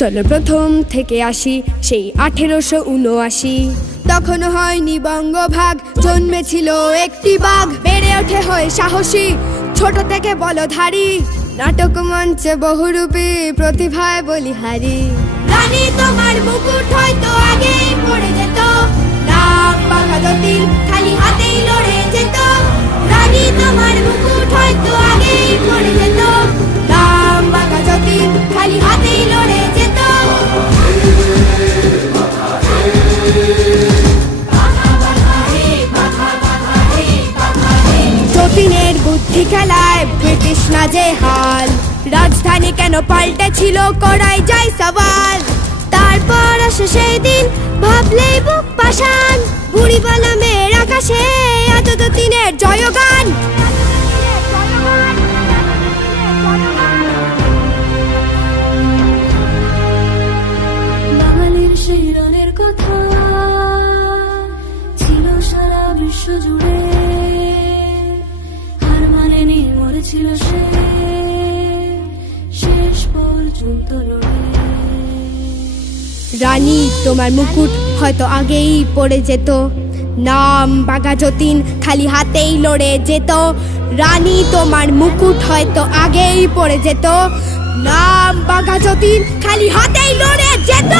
চলো প্রথম থেকে আসি সেই 1879। তখনও হয়নি বঙ্গভাগ, জন্মেছিল একটি বাঘ। বেড়ে ওঠে হয় সাহসী, ছোট থেকে বলধারী, নাটক মঞ্চে বহুরূপী, প্রতিভায় বলিহারি। রানী তোমার মুকুট হয়তো আগেই পড়ে যেত, নাম বাঘা যতীন খালি হাতেই লড়ে যেত। রানী তোমার মুকুট হয়তো আগেই পড়ে যেত, নাম বাঘা যতীন খালি হাতেই লড়ে যেত। যতীনের বুদ্ধি খেলায় ব্রিটিশ নাজেহাল, রাজধানী কেন পাল্টেছিল করাই যায় সওয়াল। তারপর আসে সেই দিন, ভাবলেই বুক পাষাণ, বুড়ি বলা মেয়ের আকাশে এত যতীনের জয়গান। বাঙালির সেই রণের কথা ছিল সারা বিশ্ব জুড়ে, হার মানেনি, মরেছিল সে শেষ পর্যন্ত লড়ে। রানী তোমার মুকুট হয়তো আগেই পড়ে যেত, নাম বাঘা যতীন খালি হাতেই লড়ে যেত। রানী তোমার মুকুট হয়তো আগেই পড়ে যেত, নাম বাঘা যতীন খালি হাতেই লড়ে যেত।